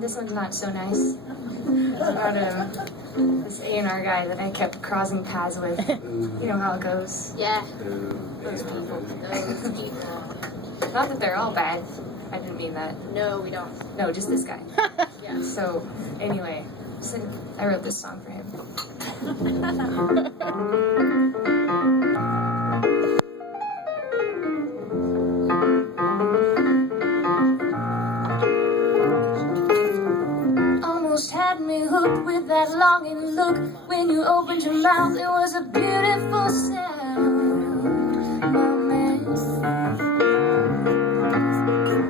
This one's not so nice. About this A&R guy that I kept crossing paths with. You know how it goes. Yeah. Those people. Those people. Not that they're all bad. I didn't mean that. No, we don't. No, just this guy. Yeah. So, anyway, I wrote this song for him. Almost had me hooked with that longing look. When you opened your mouth, it was a beautiful sound, my man.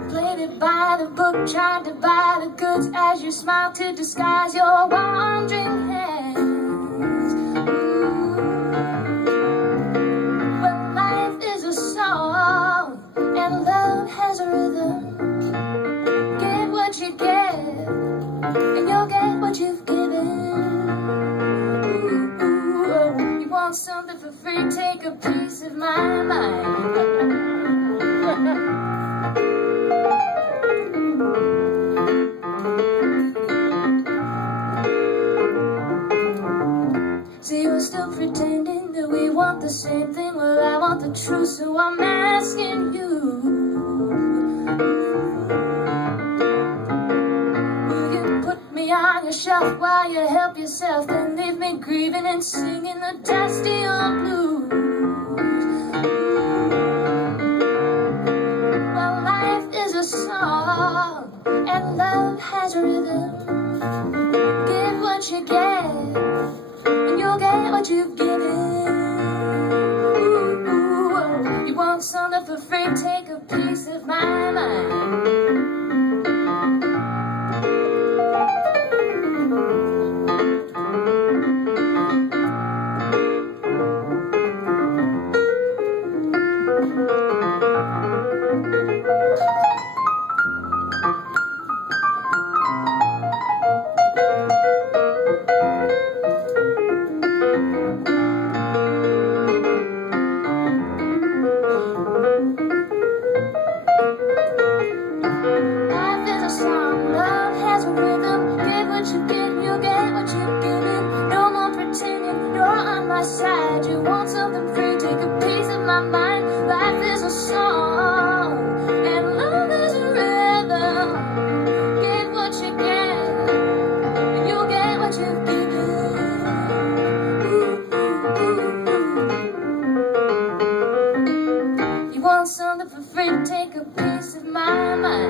Played it by the book, tried to buy the goods as you smiled to disguise your wandering hands. Ooh. Well, life is a song, and love has a rhythm. Give what you get, and you'll get what you've given. Ooh, ooh, oh. You want something for free, take a piece of my mind. See, we're still pretending that we want the same thing. Well, I want the truth, so I'm asking you. Will you put me on your shelf while you help yourself, then leave me grieving and singing the dusty old blues? Well, life is a song, and love has a rhythm. Give what you get, and you'll get what you've given. Ooh, ooh, oh. You want something for free, take a piece of my mind. Life is a song, love has a rhythm. Give what you get, you'll get what you've given. No more pretending you're on my side. You want something free, take a piece of my mind. Life is a song, and love is a rhythm. Give what you get, and you'll get what you've given. Ooh, ooh, ooh, ooh. You want something for free, take a piece of my mind.